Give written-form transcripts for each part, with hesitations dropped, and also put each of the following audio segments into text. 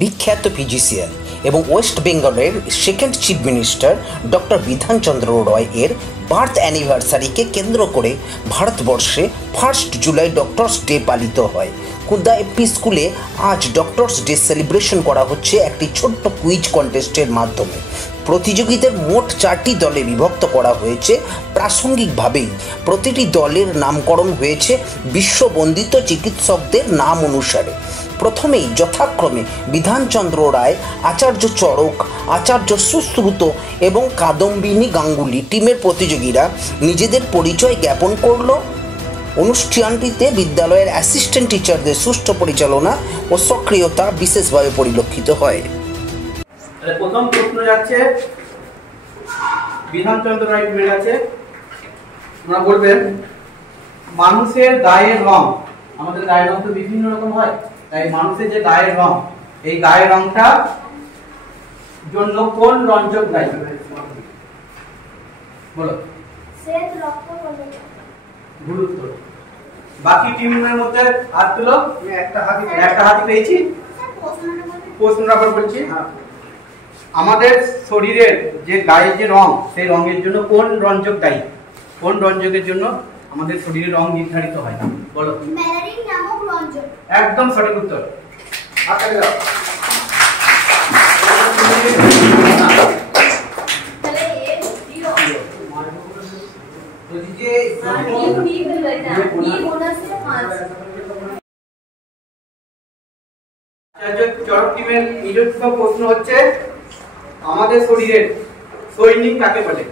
বিখ্যাত ফিজিশিয়ান এবং ওয়েস্ট বেঙ্গলের second chief minister doctor Bidhan Chandra Roy এর বার্থ অ্যানিভার্সারিকে কেন্দ্র করে ভারতবর্ষে 1 জুলাই ডক্টরস ডে পালিত হয়। কুন্দা এপি স্কুলে আজ ডক্টরস ডে সেলিব্রেশন করা হচ্ছে একটি ছোট্ট কুইজ কন্টেস্টের মাধ্যমে। প্রতিযোগীদের মোট 4টি দলে বিভক্ত করা হয়েছে। প্রাসঙ্গিকভাবেই প্রতিটি দলের নামকরণ হয়েছে বিশ্ববন্দিত চিকিৎসকদের নাম অনুসারে। প্রথমেই যথাক্রমে বিধানচন্দ্র রায়, আচার্য চরক, আচার্য সুশ্রুত এবং কাদম্বিনী গাঙ্গুলি টিমের প্রতিযোগীরা নিজেদের পরিচয় জ্ঞাপন করল। অনুষ্ঠানটিতে বিদ্যালয়ের অ্যাসিস্ট্যান্ট টিচারদের সুষ্ঠু পরিচালনা ও সক্রিয়তা বিশেষভাবে পরিলক্ষিত হয়। প্রথম প্রশ্ন যাচ্ছে বিধানচন্দ্র রায় টিমের কাছে। তোমরা বলবেন মানুষের গায়ের রং, আমাদের গায়ের রং তো বিভিন্ন রকম হয়, তাই মানুষের যে গায়ের রং, এই গায়ের রংটা জন্য কোন রঞ্জক দায়ী? বলো। শ্বেত রক্ত রঞ্জক। ভুল উত্তর। বাকি টিমের মধ্যে হাত তুলো। একটা হাত পেয়েছি। প্রশ্নটা আবার বলছি। আমাদের শরীরের যে গায়ের যে রং, সেই রঙের জন্য কোন রঞ্জক দায়ী? কোন রঞ্জকের জন্য আমাদের শরীরের রং নির্ধারিত হয়? বলো। মেলানিন নামক রঞ্জক। একদম সঠিক উত্তর। চরক টিমের নিজস্ব প্রশ্ন হচ্ছে আমাদের শরীরের সৈনিক কাকে বলে?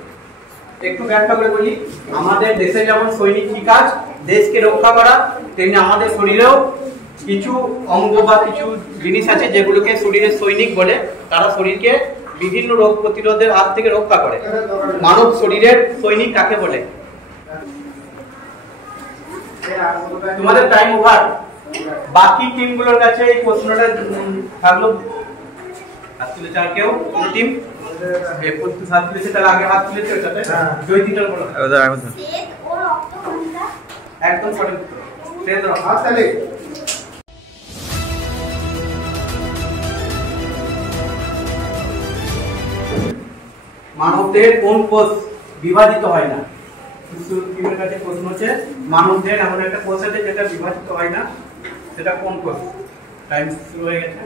একটু ব্যাখ্যা করে বলি। আমাদের দেশে যেমন সৈনিক কি কাজ, দেশকে রক্ষা করা, তেমনি আমাদের শরীরেও কিছু অঙ্গ বা কিছু জিনিস আছে যেগুলোকে শরীরের সৈনিক বলে। তারা শরীরকে বিভিন্ন রোগ প্রতিরোধের হাত থেকে রক্ষা করে। মানব শরীরের সৈনিক কাকে বলে? তোমাদের টাইম ওভার। বাকি টিমগুলোর কাছে এই প্রশ্নটা থাকলো। হাত তুলেছে আর কেউ? টিম হাত তুলেছে, তার আগে হাত তুলেছে ওটাতে জয়তিটার বলো। একদম সঠিক উত্তর। মানবদেহের কোন কোষ বিভাজিত হয় না? টিমের কাছে প্রশ্ন হচ্ছে মানবদেহের এমন একটা কোষ আছে যেটা বিভাজিত হয় না, সেটা কোন কোষ? টাইম শুরু হয়ে গেছে।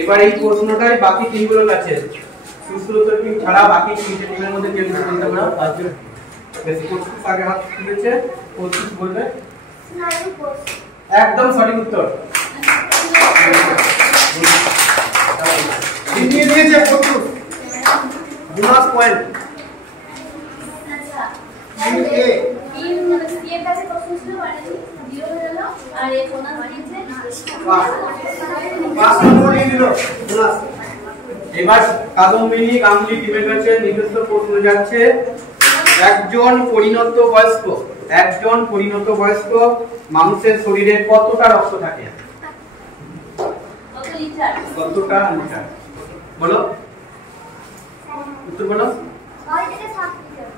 এবার এই প্রশ্নটাই বাকি টিমগুলোর কাছে। সুশ্রুত টিম ছাড়া বাকি তিনটে টিমের মধ্যে কেউ চিন্তা করা বেশি প্রস্তুত আগে হাত তুলেছে, প্রস্তুত বলবে। একদম সঠিক উত্তর। জিতিয়ে দিয়েছে প্রস্তুত। Bonus point. এবার কাদম্বিনী গাঙ্গুলি টিমের কাছে নিজস্ব প্রশ্ন যাচ্ছে। একজন পরিণত বয়স্ক মানুষের শরীরে কতটা রক্ত থাকে? কতটা লিটার? বলো উত্তর বলো। 6 থেকে 7 লিটার।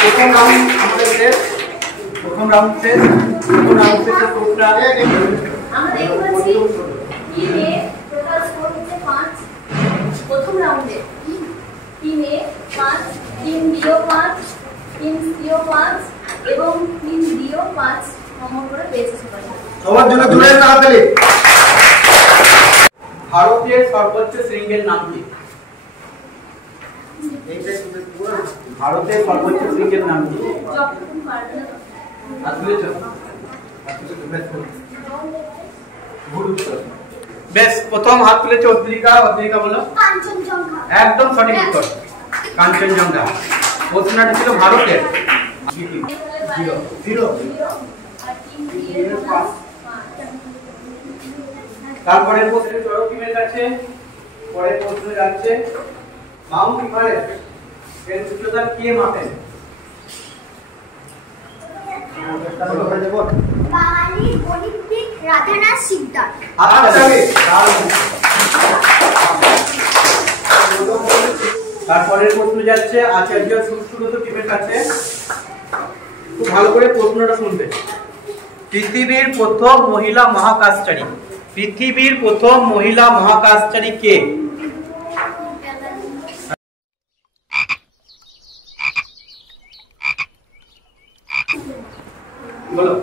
প্রথম রাউন্ড আমাদের শেষ। আমরা দেখতে পাচ্ছি টিমে টোটাল স্কোর হচ্ছে 5। প্রথম রাউন্ডে টিমে 5, টিম বিও 5, টিম সিও 5 এবং টিম ডিও 5 নম্বর করে পেয়েছে। সবার জন্য জোরে তালি। ভারতের সর্বোচ্চ শৃঙ্গের নাম কি? ভারতের সর্বোচ্চ শৃঙ্গের নাম কি? বেশ, প্রথম হাত তুলেছে অদ্রিকা। অদ্রিকা বলো। একদম সঠিক উত্তর, কাঞ্চনজঙ্ঘা। প্রশ্নটা ছিল ভারতের। তারপরে প্রশ্ন চরক টিমের কাছে। পরের প্রশ্ন যাচ্ছে মাউন্ট এভারেস্ট এর উচ্চতা কে মাপেন? বাঙালি গণিতবিদ রাধানাথ সিকদার। আচ্ছা, তারপরের প্রশ্ন যাচ্ছে আচার্য সুশ্রুত টিমের কাছে। খুব ভালো করে প্রশ্নটা শুনবে। পৃথিবীর প্রথম মহিলা মহাকাশচারী, পৃথিবীর প্রথম মহিলা মহাকাশচারী কে? বলো।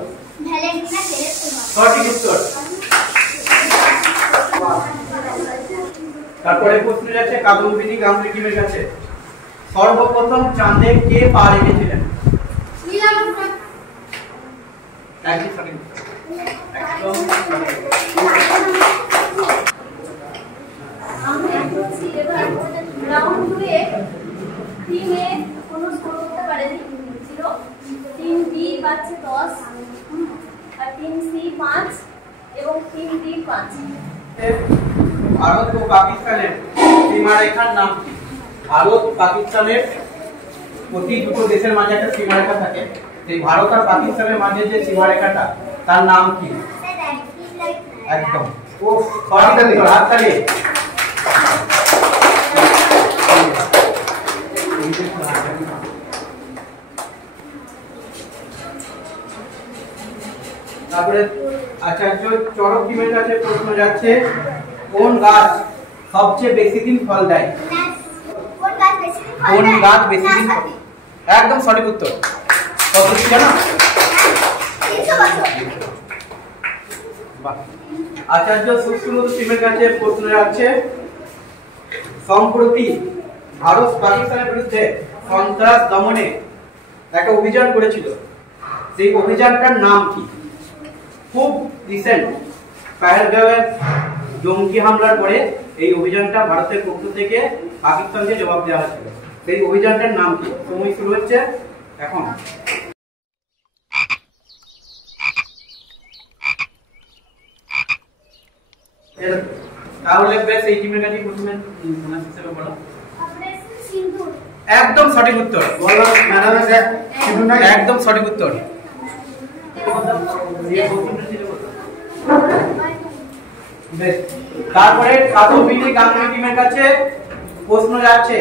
ভ্যালেন্টিনা তেরেসোভা। সঠিক উত্তর। তারপরে প্রশ্ন যাচ্ছে কাদম্বিনী গাঙ্গুলি টিমের কাছে। সর্বপ্রথম চাঁদে কে পা রেখেছিলেন? Neil Armstrong. একদম সঠিক উত্তর। একদম সঠিক। আমরা হচ্ছে এবার রাউন্ড 2 এ টিম এ কোনো স্কোর করতে পারেনি, ছিল টিম বি পাচ্ছে 10 আর টিম সি 5 এবং টিম ডি 5। ভারত ও পাকিস্তানের সীমারেখার নাম কি? ভারত পাকিস্তানের প্রতি দুটো দেশের মাঝে একটা সীমারেখা থাকে, সেই ভারত আর পাকিস্তানের মাঝে যে সীমারেখাটা তার নাম কি? একদম ও সঠিক উত্তর। হাততালি। তারপরে আচার্য চরক টিমের কাছে প্রশ্ন যাচ্ছে কোন গাছ সবচেয়ে বেশি দিন ফল দেয়? কোন গাছ বেশি দিন ফল? একদম সঠিক উত্তর। কত ছিল না? 300 বছর। বাহ। আচার্য সুশ্রুত টিমের কাছে প্রশ্ন যাচ্ছে সম্প্রতি ভারত পাকিস্তানের বিরুদ্ধে সন্ত্রাস দমনে একটা অভিযান করেছিল, সেই অভিযানটার নাম কি? খুব রিসেন্ট পাহেলগাঁওয়ে জঙ্গি হামলার পরে এই অভিযানটা ভারতের পক্ষ থেকে পাকিস্তানকে জবাব দেওয়া হয়েছিল, সেই অভিযানটার নাম কি? সময় শুরু হচ্ছে এখন। তাহলে বেশ এই টিমের কাছে প্রথমে হিসেবে বলো। অপারেশন সিন্দুর। একদম সঠিক উত্তর। বলো ম্যাডাম। একদম সঠিক উত্তর। বেশ। তারপরে কাদম্বিনী গাঙ্গুলি টিমের কাছে প্রশ্ন যাচ্ছে।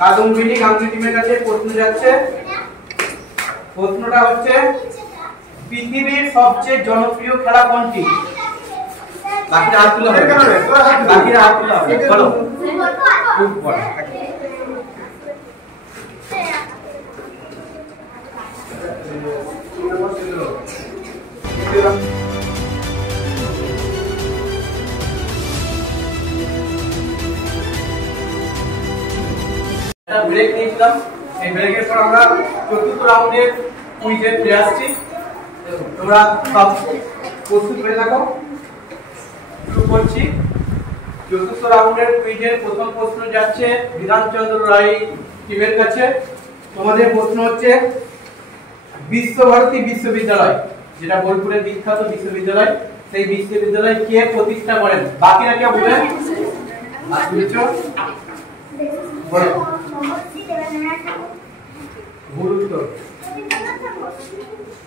কাদম্বিনী গাঙ্গুলি টিমের কাছে প্রশ্ন যাচ্ছে। প্রশ্নটা হচ্ছে পৃথিবীর সবচেয়ে জনপ্রিয় খেলা কোনটি? বাকিরা হাত তুলে হবে। বাকিরা হাত তুলে হবে। বলো। ফুটবল। ব্রেক নিয়েছিলাম, এই ব্রেকের পর আমরা চতুর্থ রাউন্ডের কুইজে ফিরে আসছি। তোমরা সব প্রস্তুত হয়ে থাকো, শুরু করছি। চতুর্থ রাউন্ডের কুইজের প্রথম প্রশ্ন যাচ্ছে বিধানচন্দ্র রায় টিমের কাছে। তোমাদের প্রশ্ন হচ্ছে বিশ্বভারতী বিশ্ববিদ্যালয়, যেটা বোলপুরের বিখ্যাত বিশ্ববিদ্যালয়, সেই বিশ্ববিদ্যালয় কে প্রতিষ্ঠা করেন? বাকিরা কেউ বলেন? বলো। ভুল উত্তর।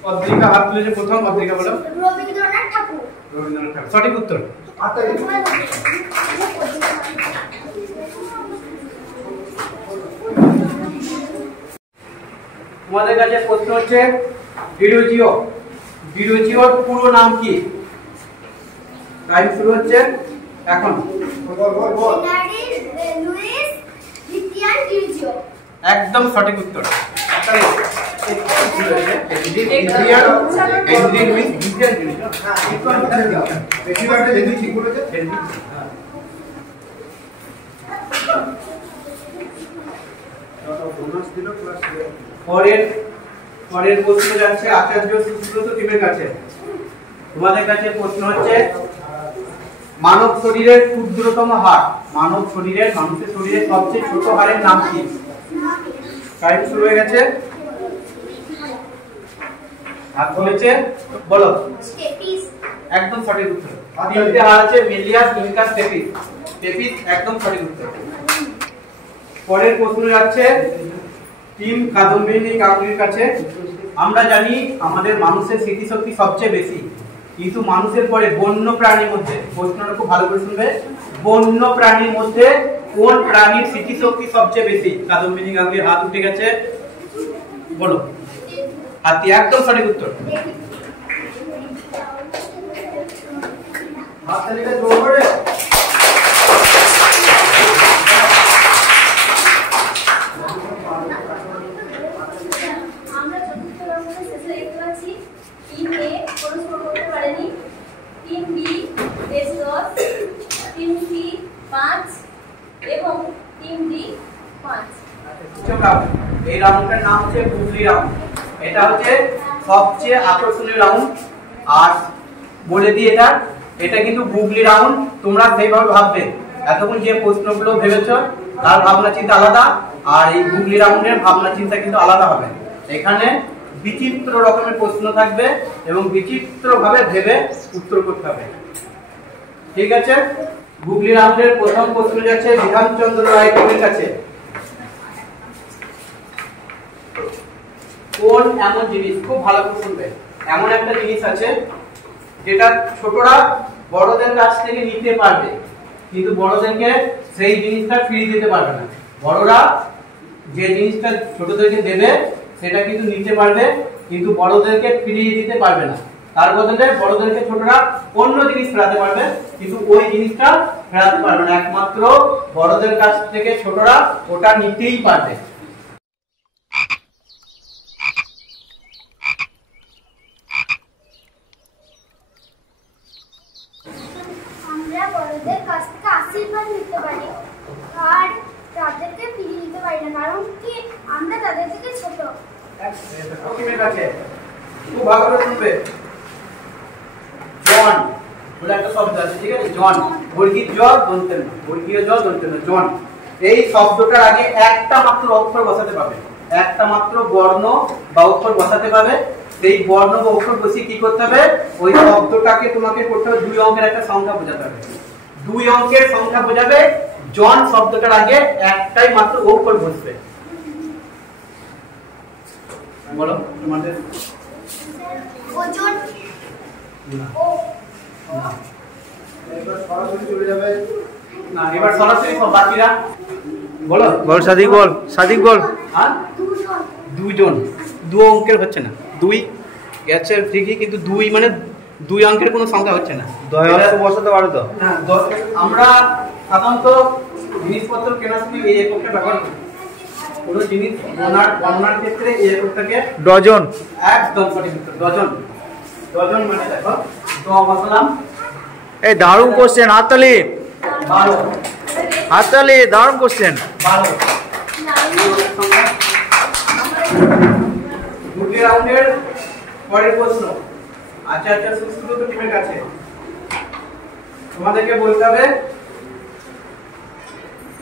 অদ্রিকা হাত তুলেছে প্রথম। অদ্রিকা বলো। রবীন্দ্রনাথ ঠাকুর। রবীন্দ্রনাথ ঠাকুর সঠিক উত্তর। তোমাদের কাছে প্রশ্ন হচ্ছে ডিরোজিও। ডিরোজিওর পুরো নাম কি? টাইম শুরু হচ্ছে এখন। Henry Louis Vivian Derozio. একদম সঠিক উত্তর। পরের প্রশ্ন যাচ্ছে আচার্য সুশ্রুত টিমের কাছে। তোমাদের কাছে প্রশ্ন হচ্ছে মানব শরীরের ক্ষুদ্রতম হাড়, মানব শরীরের মানুষের শরীরের সবচেয়ে ছোট হাড়ের নাম কি? টাইম শুরু হয়ে গেছে। হাত তুলেছে, বলো। স্টেপিস। একদম সঠিক উত্তর। তিনটে হাড় আছে, মেলিয়াস, ইনকাস, স্টেপিস। স্টেপিস একদম সঠিক উত্তর। পরের প্রশ্ন যাচ্ছে টিম কাদম্বিনী গাঙ্গুলির কাছে। আমরা জানি আমাদের মানুষের স্মৃতিশক্তি সবচেয়ে বেশি, কিন্তু মানুষের পরে বন্য প্রাণীর মধ্যে, প্রশ্নটা খুব ভালো করে শুনবে, বন্য প্রাণীর মধ্যে কোন প্রাণীর স্মৃতিশক্তি সবচেয়ে বেশি? কাদম্বিনী গাঙ্গুলির হাত উঠে গেছে, বলো। হাতি, একদম সঠিক উত্তর। হাততালিটা জোর করে। আমরা চতুর্থ রাউন্ডের শেষে দেখতে পাচ্ছি টিম এ কোনো স্কোর করতে পারেনি, টিম বি বেশ 10, টিম সি 5 এবং টিম ডি 5। এই রাউন্ডটার নাম হচ্ছে গুগলি রাউন্ড। এটা হচ্ছে সবচেয়ে আকর্ষণীয় রাউন্ড। আর বলে দিই এটা কিন্তু গুগলি রাউন্ড। তোমরা সেইভাবে ভাববে, এতক্ষণ যে প্রশ্নগুলো ভেবেছো তার ভাবনা চিন্তা আলাদা, আর এই গুগলি রাউন্ডের ভাবনা চিন্তা কিন্তু আলাদা হবে। এখানে বিচিত্র রকমের প্রশ্ন থাকবে এবং বিচিত্র ভাবে ভেবে উত্তর করতে হবে, ঠিক আছে? গুগলি রাউন্ডের প্রথম প্রশ্ন যাচ্ছে বিধানচন্দ্র রায় এর কাছে। কোন এমন জিনিস, খুব ভালো করে শুনবে, এমন একটা জিনিস আছে যেটা ছোটরা বড়দের কাছ থেকে নিতে পারবে, কিন্তু বড়দেরকে সেই জিনিসটা ফিরিয়ে দিতে পারবে না। বড়রা যে জিনিসটা ছোটদেরকে দেবে সেটা কিন্তু নিতে পারবে, কিন্তু বড়দেরকে ফিরিয়ে দিতে পারবে না। তার বদলে বড়দেরকে ছোটরা অন্য জিনিস ফেরাতে পারবে, কিন্তু ওই জিনিসটা ফেরাতে পারবে না। একমাত্র বড়দের কাছ থেকে ছোটরা ওটা নিতেই পারবে। আমরা বড়দের কাছ থেকে আশীর্বাদ নিতে পারি আর তাদেরকে ফিরিয়ে দিতে পারি না, কারণ কি আমরা তাদের থেকে ছোট। প্রথমের কাছে খুব ভালো করে শুনবে। জন বলে একটা শব্দ আছে, ঠিক আছে? জন, বর্গীয় জ দন্তের না, বর্গীয় জ দন্তের না, জন। এই শব্দটার আগে একটা মাত্র অক্ষর বসাতে পারবে, একটা মাত্র বর্ণ বা অক্ষর বসাতে পারবে। সেই বর্ণ বা অক্ষর বসিয়ে কি করতে হবে? ওই শব্দটাকে তোমাকে করতে হবে 2 অঙ্কের একটা সংখ্যা বোঝাতে হবে। 2 অঙ্কের সংখ্যা বোঝাবে, জন শব্দটার আগে একটাই মাত্র অক্ষর বসবে। বলো তোমাদের। ওজন, না, ও, না। এবার সরাসরি চলে যাবে। না, এবার সরাসরি সব বাকিরা বলো। বল সাদিক, বল সাদিক, বল। হ্যাঁ, দুজন, 2 জন। 2 অঙ্কের হচ্ছে না, 2 গেছে ঠিকই, কিন্তু 2 মানে 2 অঙ্কের কোনো সংখ্যা হচ্ছে না। 10 অঙ্ক বসাতে পারো তো? হ্যাঁ, আমরা সাধারণত জিনিসপত্র কেনার সময় এই এককটা ব্যবহার করি। কোনো জিনিস গণনার ক্ষেত্রে এই এককটাকে ডজন। একদম সঠিক উত্তর, ডজন। ডজন মানে দেখো, দ বসালাম, এই দারুণ কোশ্চেন, হাততালি 12, হাততালি, দারুণ কোশ্চেন। 12 গুগলি রাউন্ডের পরের প্রশ্ন আচার্য সুশ্রুত টিমের কাছে। তোমাদেরকে বলতে হবে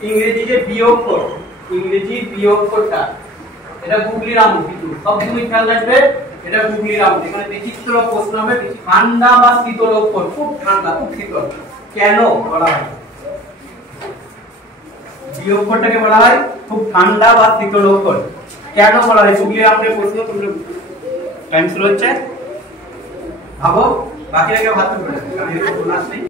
ইংরেজি যে বিয়োগ কর, ইংরেজি বিয়োগ করটা, এটা গুগলি রাউন্ড, কিন্তু সব তুমি খেয়াল রাখবে, এটা গুগলি রাউন্ড। এখানে বিচিত্র প্রশ্ন হবে। ঠান্ডা বা শীতল অক্ষর, খুব ঠান্ডা খুব শীতল, কেন বলা হয়? বিয়োগ করটাকে বলা হয় খুব ঠান্ডা বা শীতল অক্ষর, কেন বলা হয়? গুগলি রাউন্ডের প্রশ্ন। তোমরা টাইম শুরু হচ্ছে, ভাবো। বাকিরা কেউ হাত তুলবে না, কারণ এর কোনো নাচ নেই।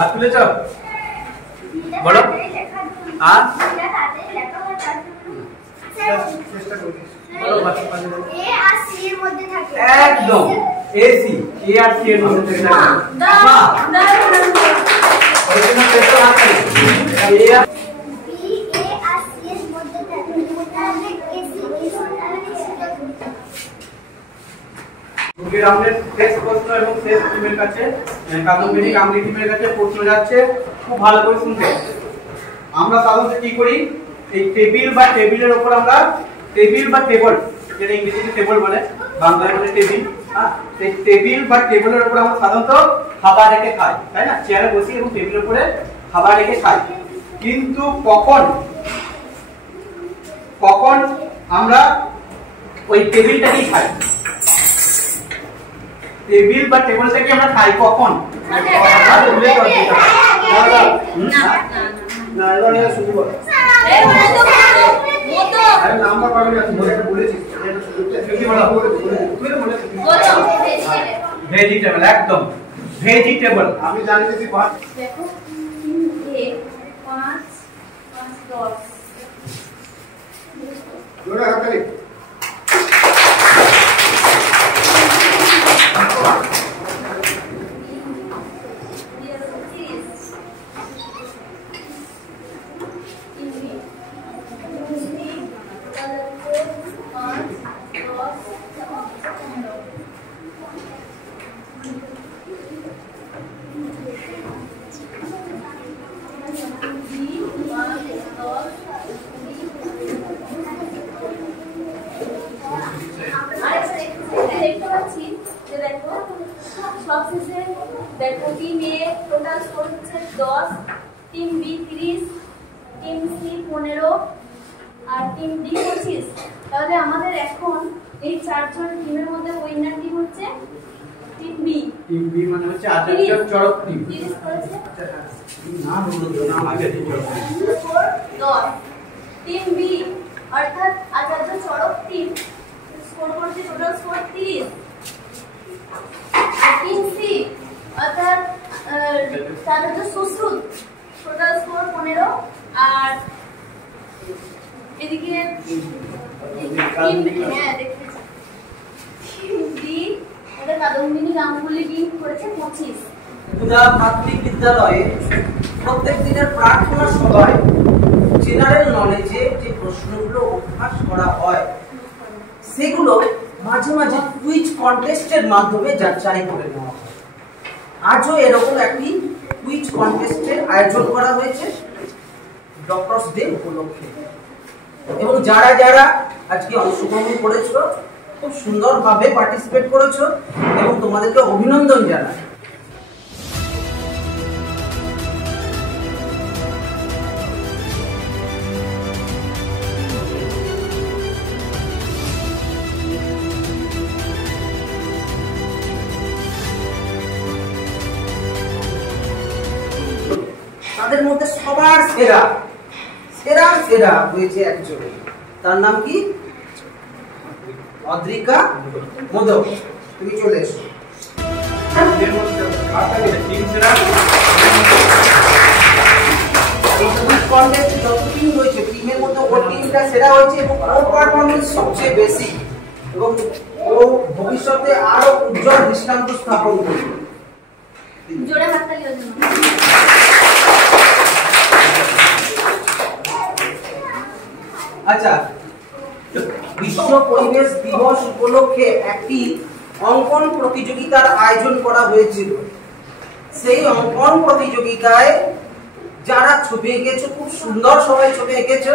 হাত তুলেছ? বলো। আর চেষ্টা করি। বলো, বাকি পাঁচ জন। এ আর সি এর মধ্যে থাকে। একদম এসি, এ আর সি এর মধ্যে থেকে থাকে। বাহ, ওইখানে চেষ্টা না করি। এ আর বি এ আর সি এর মধ্যে থাকে, তাহলে এসি গুগলি রাউন্ডের শেষ প্রশ্ন এবং শেষ টিমের কাছে, কাদম্বিনী গাঙ্গুলি টিমের কাছে প্রশ্ন যাচ্ছে। খুব ভালো করে শুনবে। আমরা সাধারণত কি করি? এই টেবিল বা টেবিলের উপর আমরা, টেবিল বা টেবল, যেটা ইংরেজিতে টেবল বলে, বাংলায় বলে টেবিল। হ্যাঁ, সেই টেবিল বা টেবিলের উপর আমরা সাধারণত খাবার রেখে খাই, তাই না? চেয়ারে বসি এবং টেবিলের উপরে খাবার রেখে খাই। কিন্তু কখন কখন আমরা ওই টেবিলটাকেই খাই? টেবিল বা টেবিলটাকে আমরা খাই কখন? না, এবার শুরু করো। আরে নাম্বার পাবি না, তুমি বলেছিস। ভেজিটেবল, একদম ভেজিটেবল। আমি জানি যে দেখো 3 1 5 5 10 জোরে হাততালি। দেখতে পাচ্ছি যে দেখো সবশেষে দেখো টিম এ টোটাল স্কোর হচ্ছে 10, টিম বি 30, টিম সি 15 আর টিম ডি 25। তাহলে আমাদের এখন এই চারজন টিমের মধ্যে উইনার টিম হচ্ছে টিম বি। টিম বি মানে হচ্ছে আচার্য চড়ক টিম। 30 করেছে নাম হলো নাম Acharya Charak team. Score 10। Team B অর্থাৎ আচার্য চড়ক টিম স্কোর করেছে টোটাল স্কোর 30। আর টিম সি অর্থাৎ আচার্য সুশ্রুত টোটাল স্কোর 15। আর এদিকে কাদম্বিনী গাঙ্গুলি টিম করেছে 25। পূজা প্রাথমিক বিদ্যালয়ে প্রত্যেক দিনের প্রার্থনা সভায় জেনারেল নলেজে যে প্রশ্নগুলো অভ্যাস করা হয় সেগুলো মাঝে মাঝে কুইজ কন্টেস্টের মাধ্যমে যাচাই করে নেওয়া হয়। আজও এরকম একটি কুইজ কন্টেস্টের আয়োজন করা হয়েছে ডক্টরস ডে উপলক্ষে, এবং যারা যারা আজকে অংশগ্রহণ করেছো খুব সুন্দরভাবে পার্টিসিপেট করেছো এবং তোমাদেরকে অভিনন্দন জানাই। তাদের মধ্যে সবার সেরা সেরা সেরা হয়েছে একজন, তার নাম কি? অদ্রিকা মোদক। তুমি চলে এসো। টিমের মধ্যে ওর টিমটা সেরা হয়েছে এবং ওর পারফরমেন্স সবচেয়ে বেশি, এবং ও ভবিষ্যতে আরো উজ্জ্বল দৃষ্টান্ত স্থাপন করবে। জোরে হাততালি হয়ে যাবে। আচ্ছা, বিশ্ব পরিবেশ দিবস উপলক্ষে একটি অঙ্কন প্রতিযোগিতার আয়োজন করা হয়েছিল। সেই অঙ্কন প্রতিযোগিতায় যারা ছবি এঁকেছো, খুব সুন্দর সবাই ছবি এঁকেছো,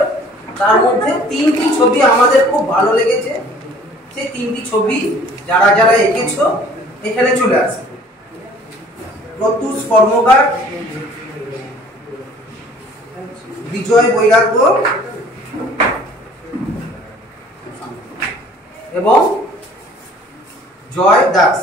তার মধ্যে 3টি ছবি আমাদের খুব ভালো লেগেছে। সেই 3টি ছবি যারা যারা এঁকেছো এখানে চলে আসে। প্রত্যুষ কর্মকার, বিজয় বৈরাগ্য এবং জয় দাস।